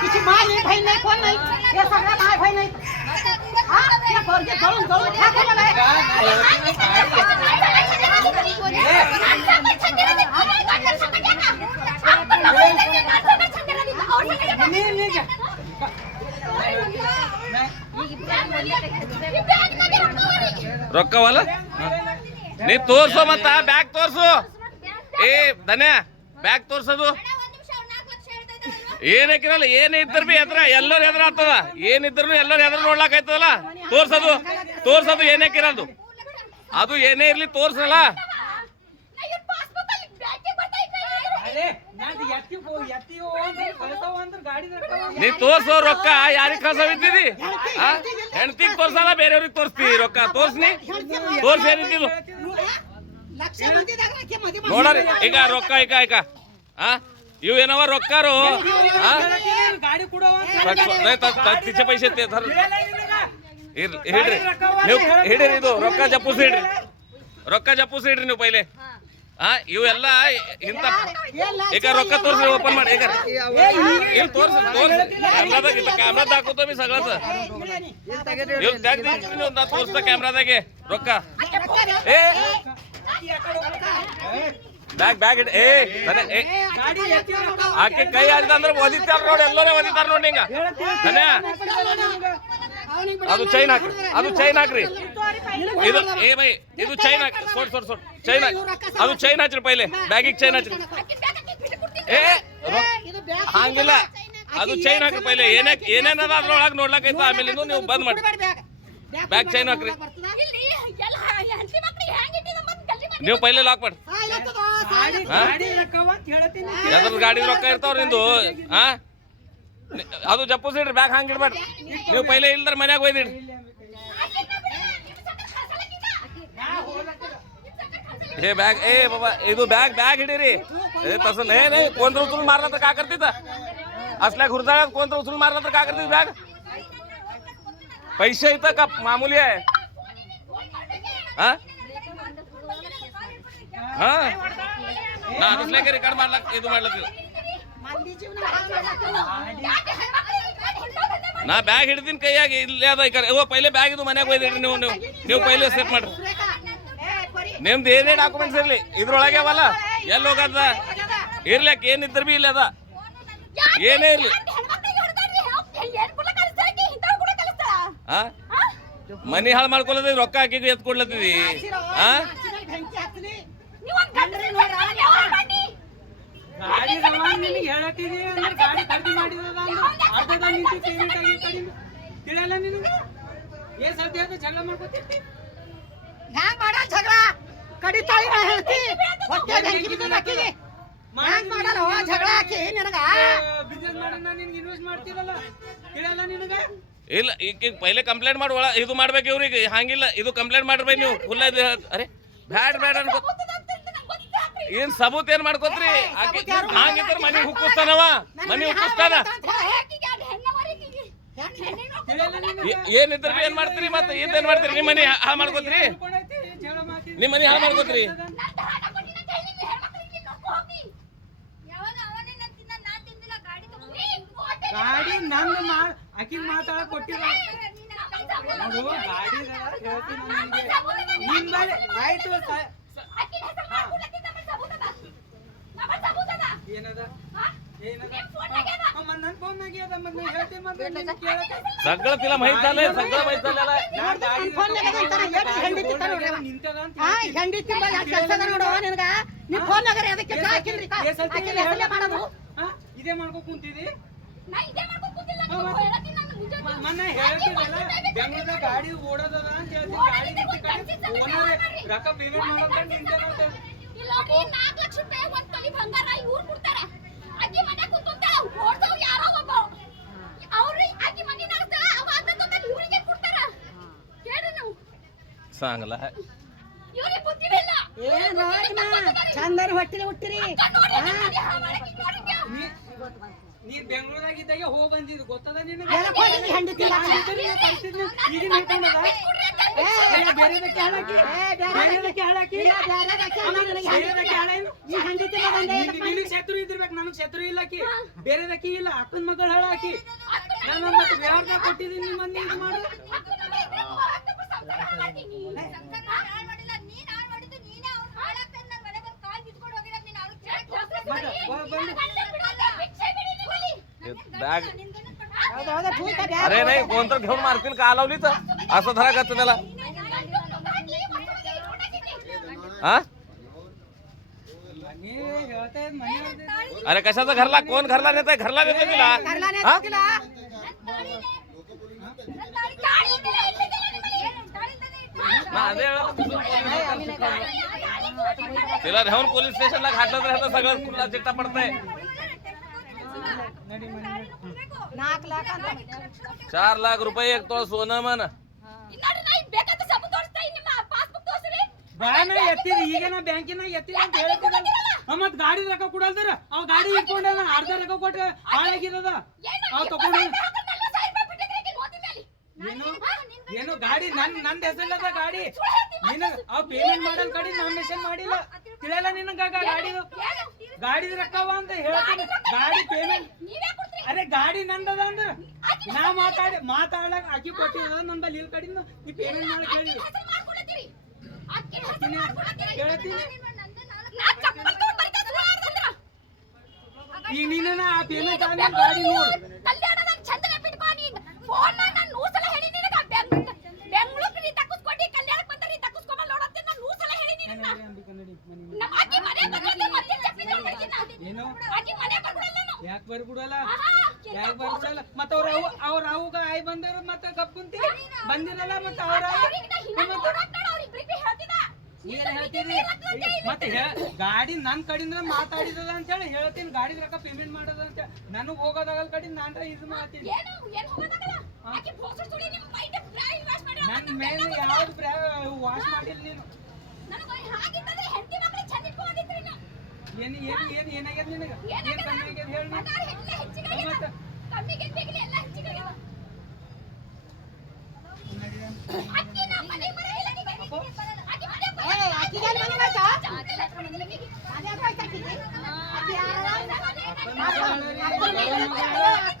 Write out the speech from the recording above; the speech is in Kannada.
तिची माय नाही बहीण नाही कोण नाही हे सगळ्या माय बहीण नाही जळून जळून ರೊಕ್ಕವಲ್ಲ ನೀ ತೋರ್ಸೋ ಮತ್ತ ಬ್ಯಾಗ್ ತೋರ್ಸು ಏ ಧನ್ಯ ಬ್ಯಾಗ್ ತೋರ್ಸೋದು ಏನಕ್ಕಿರಲ್ಲ ಏನೇ ಇದ್ರ ಬಿ ಎದ್ರ ಎಲ್ಲರೂ ಎದ್ರ ಆಗ್ತದ ಏನಿದ್ರು ಎಲ್ಲರೂ ಎದ್ರ ನೋಡ್ಲಾಕ್ ಆಯ್ತದಲ್ಲ ತೋರ್ಸೋದು ತೋರ್ಸೋದು ಏನಕ್ಕಿರಲ್ದು ಅದು ಏನೇ ಇರ್ಲಿ ತೋರ್ಸಲ್ಲ ನೀ ತೋರ್ಸೋ ರೊಕ್ಕ ಯಾರಿಗ್ ಕಳ್ಸವಿದ್ದೀರಿ ಹೆಣ್ತಿಗ್ ತೋರ್ಸಲ್ಲ ಬೇರೆಯವ್ರಿಗೆ ತೋರಿಸ್ತಿ ರೊಕ್ಕ ತೋರ್ಸ್ನಿ ತೋರ್ಸ್ ಏನಿದ್ದು ನೋಡ್ರಿ ಈಗ ರೊಕ್ಕ ಈಗ ಇವು ಏನವ ರೊಕ್ಕಾರು तिचे पैसे ಹೇಳ್ರಿ ನೀವು ಹಿಡ್ರಿ ಇದು ರೊಕ್ಕ ಜಪ್ಪುಸ್ ಹಿಡ್ರಿ ರೊಕ್ಕ ಜಪ್ಪುಸ್ ಹಿಡ್ರಿ ನೀವು ಪೈಲೆ ಇವೆಲ್ಲ ಇಂತ ಈಗ ರೊಕ್ಕ ತೋರ್ಸಿ ಓಪನ್ ಮಾಡಿ ಈಗ ಇಲ್ಲಿ ತೋರ್ಸಿ ಕ್ಯಾಮ್ರಾದಾಗ ಕ್ಯಾಮ್ರಾದ ಹಾಕೋತ ಬಿ ಸಗळच ಇವ್ ತೋರ್ಸ್ತ ಕ್ಯಾಮ್ರಾದಾಗೆ ರೊಕ್ಕ ಏ ಬ್ಯಾಗ್ ಇಡ್ ಏ ಆಕೆ ಕೈ ಆಡಿದ ಅಂದ್ರೆ ಒದಿತಾರ ನೋಡಿ ಎಲ್ಲರೇ ಒದಿತಾರ ನೋಡಿ ಹಿಂಗ ಧನ್ಯ ಅದು ಚೈನ್ ಹಾಕ್ರಿ ಅದು ಚೈನ್ ಹಾಕ್ರಿ ಇದು ಏ ಬೈ ಇದು ಚೈನ್ ಹಾಕಿ ಸೋಡ್ ಚೈನ್ ಅದು ಚೈನ್ ಹಚ್ರಿ ಪೈಲೆ ಬ್ಯಾಗಿಗೆ ಚೈನ್ ಹಚ್ರಿ ಏ ಹಂಗಿಲ್ಲ ಅದು ಚೈನ್ ಹಾಕ್ರಿ ಪೈಲೆ ಏನೇನದ ಅದ್ರೊಳಗೆ ನೋಡ್ಲಾಕೈತ ಆಮೇಲೆ ನೀವು ಬಂದ್ ಮಾಡಿ ಬ್ಯಾಗ್ ಚೈನ್ ಹಾಕ್ರಿ ನೀವು ಪೈಲೆ ಲಾಕ್ ಮಾಡಿ ಯಾವ್ದ್ರ ಗಾಡಿ ರೊಕ್ಕ ಇರ್ತಾವ್ರ ನಿಂದು ಅದು ಜಪ್ಪುಸಿಡ್ರಿ ಬ್ಯಾಗ್ ಹಂಗ ಇಡ್ಬೇಡ್ರಿ ನೀವು ಪೈಲೆ ಇಲ್ದಾರ ಮನ್ಯಾಗ ಒಯ್ದಿಡ್ರಿ हे बॅग ए बाबा ಇದು बॅग हिडीरी ए तसं नाही कोण तर उचलून मारला तर काय करते असल्या घुरजाळ्यात कोण तर उचलून मारला तर काय करते बॅग पैसे इथं का मामूली आहे हा ನಾ ಅದಕ್ಕೆ ರೆಕಾರ್ಡ್ ಮಾಡ್ಲಕ್ ಇದು ಮಾಡ್ಲತ್ತೀವಿ ನಾ ಬ್ಯಾಗ್ ಹಿಡ್ದಿನ ಕೈಯಾಗಿ ಇಲ್ಲೇ ಅದ ಓ ಪೈಲೆ ಬ್ಯಾಗ್ ಇದು ಮನ್ಯಾಗ ಒಯ್ದಿಡ್ರಿ ನೀವು ಪೈಲೆ ಸೆಟ್ ಮಾಡ್ರಿ ನಿಮ್ದು ಏನೇ ಡಾಕ್ಯುಮೆಂಟ್ಸ್ ಇರ್ಲಿ ಇದ್ರೊಳಗೆ ಅವಲ್ಲ ಎಲ್ಲಿ ಹೋಗದ ಇರ್ಲಿಕ್ಕೆ ಏನಿದ್ರ ಬಿ ಇಲ್ಲ ಅದ ಏನೇ ಇರ್ಲಿ ಮನಿ ಹಾಳು ಮಾಡ್ಕೊಳದ ರೊಕ್ಕ ಹಾಕಿ ಎತ್ ಕೊಡ್ಲತ್ತಿದಿ ಜಗಳ ಕಡಿ ತಾಳಿ ಹೇಳ್ತಿ ಹೊಟ್ಟೆ ಮಾಡಲ್ಲ ಜಗಳ ಹಾಕಿ ನಿನಗ ಇನ್ವೆಸ್ಟ್ ಮಾಡ್ತಿರಲ್ಲ ಇಲ್ಲ ಈಗ ಪೈಲೆ ಕಂಪ್ಲೇಂಟ್ ಮಾಡಿ ಇದು ಮಾಡ್ಬೇಕು ಇವ್ರಿಗೆ ಹಂಗಿಲ್ಲ ಇದು ಕಂಪ್ಲೇಂಟ್ ಮಾಡ್ಬೇಕು ನೀವು ಫುಲ್ ಅರೆ ಬ್ಯಾಡ್ ಅನ್ಕೋ ಏನ್ ಸಬೂತ್ ಏನ್ ಮಾಡ್ಕೋತ್ರಿ ಹಂಗಿದ್ರ ಮನಿ ಹುಕ್ಕಿಸ್ತಾನವ ಮನಿ ಹುಕ್ಕಿಸ್ತಾನ ಏನಿದ್ರ ಏನ್ ಮಾಡ್ತೀರಿ ಮತ್ತೆ ಏನ್ ಮಾಡ್ತೀರಿ ನಿಮ್ ಮನಿ ಹಾಳು ಮಾಡ್ಕೋತ್ರಿ ನಿಮ್ ಮನಿ ಹಾಳು ಮಾಡ್ಕೋತ್ರಿ ಗಾಡಿ ನಂದು ಆಕಿಗೆ ಮಾತಾಡ ಕೊಟ್ಟಿರ ಆಯ್ತು ಏನದ सगळं तिला माहित झालंय सगळं माहित झालेलं ಇದೇ ಮಾಡ್ಕೊ ಕುಂತಿದಿ ಮೊನ್ನೆ ಹೇಳ್ತಿದ್ದಲ್ಲ ಬೆಂಗಳೂರ ಗಾಡಿ ಓಡೋದದ ಅಂತ ಹೇಳ್ತೀನಿ ರೊಕ್ಕ ಪೇಮೆಂಟ್ ಮಾಡೋದ ನಿಂತೇನ ₹4 ಲಕ್ಷ ಒಂದ್ ತೊಲಿ ಬಂಗಾರ ಇವ್ರು ಕೊಡ್ತಾರ ಅಕ್ಕಿ ಮನೆ ಕುಂತಾಳ ಓಡ್ಸವ್ ಯಾರೋ ಒಬ್ಬ ಅವ್ರಿ ಅಕ್ಕಿ ಮನೆ ನಡೆಸ್ತಾಳ ಅವ ಅದನ್ನ ಇವ್ರಿಗೆ ಕೊಡ್ತಾರ ಕೇಳಿ ನೀವು सांगला ಇವ್ರಿಗೆ ಬುದ್ಧಿವಿಲ್ಲ ಚಂದನ ಹೊಟ್ಟಿಲೆ ಹುಟ್ಟಿರಿ ನೀ ಬೆಂಗಳೂರಾಗಿದ್ದಾಗ ಹೋಗಿ ಬಂದಿದ್ದು ಗೊತ್ತದ ನಿನಗೆ ಹೆಂಡತಿ ಬೇರೆದಕ್ಕೆ ಹಾಳಾಕಿ ಬೇರೆದಕ್ಕೆ ಹಾಳಾಕಿ ಬೇರೆದಕ್ಕೆ ಹಾಳೇನು ನಿನಗೆ ಶತ್ರು ಇದ್ದಿರ್ಬೇಕು ನನಗೆ ಶತ್ರು ಇಲ್ಲಕಿ ಬೇರೆದಕ್ಕೆ ಇಲ್ಲ ಅಕ್ಕನ ಮಗಳು ಹಾಳಾಕಿ ನಾನು ಮತ್ತೆ ವ್ಯವಹಾರ ಕೊಟ್ಟಿದ್ದೀನಿ ನಿಮ್ಮ ಮಂದಿ ಇದು ಮಾಡು बॅग अरे नाही कोण तर घेऊन मारतील का लावली तर असं धरा का त्याला हा अरे कशाचा घरला कोण घरला नेताय घरला नेतोय तिला तिला घेऊन पोलीस स्टेशनला घातलं तर ह्याचा सगळं खुला चिट्टा पडतंय 4 लाख रुपये एक तोळ सोनं म्हण ಬಾನ ಎತ್ತಿರಿ ಈಗ ನಾ ಬ್ಯಾಂಕಿನ ಎತ್ತಿರಿ ಅಂತ ಹೇಳ್ತಿರಲ್ಲ ಮತ್ ಗಾಡಿ ರೊಕ್ಕ ಕೊಡಲ್ದಾರ ಅವ್ ಗಾಡಿ ಇಟ್ಕೊಂಡ ಅರ್ಧ ರೊಕ್ಕ ಕೊಟ್ರೆ ಹಾಳಾಗಿರದ ಅವ್ ತಗೊಂಡ ಏನು ಗಾಡಿ ನಂದ್ ಹೆಸರಿಲ್ಲದ ಗಾಡಿ ನಿನ್ನ ಅವ್ ಪೇಮೆಂಟ್ ಮಾಡಲ್ ಕಡಿ ನಾಮಿನೇಷನ್ ಮಾಡಿಲ್ಲ ತಿಳಿಯಲ್ಲ ನಿನಗ ಗಾಡಿದ ರೊಕ್ಕವ ಅಂತ ಹೇಳ್ತೀನಿ ಗಾಡಿ ಪೇಮೆಂಟ್ ಅರೆ ಗಾಡಿ ನಂದದ ಅಂದ್ರ ನಾ ಮಾತಾಡಕ್ ಆಕಿ ಕೊಟ್ಟಿದ ನಂಬಲ್ಲಿ ಇಲ್ಲಿ ಕಡಿನ ನೀ ಪೇಮೆಂಟ್ ಮಾಡಕ್ ಹೇಳಿ ಈಗ ನೀನ ಆ ಪೇಮೆಂಟ್ ಆದ್ಮೇಲೆ ಗಾಡಿ ನೋಡು ಯಾಕೆ ಬರ್ಬಿಡಲ್ಲ ಮತ್ತ ಅವ್ರ ಅವಾಗ ಆಯ್ ಬಂದಾರ ಮತ್ತ ಕಪ್ ಕುಂತಿ ಬಂದಿರಲ್ಲ ಮತ್ತ ಅವ್ರ ಏನ್ ಹೇಳ್ತೀರಿ ಮತ್ತೆ ಗಾಡಿ ನನ್ ಕಡಿಂದ ಮಾತಾಡಿದದ ಅಂತ ಹೇಳಿ ಹೇಳ್ತೀನಿ ಗಾಡಿ ರೊಕ್ಕ ಪೇಮೆಂಟ್ ಮಾಡೋದ ಅಂತ ನನಗ್ ಹೋಗೋದಾಗಲ್ ಕಡಿ ನಾನ್ರ ಇದು ಮಾಡ್ತೀನಿ ನನ್ ಮೇಲೆ ಯಾವ್ದು ವಾಶ್ ಮಾಡಿಲ್ಲ ನೀನು ಏನ್ ಏನಾಗ್ಯದ ನಿನಗ ಏನ್ ಕಮ್ಮಿ ಆಗ್ಯದ ಹೇಳಿ ಮತ್ತೆ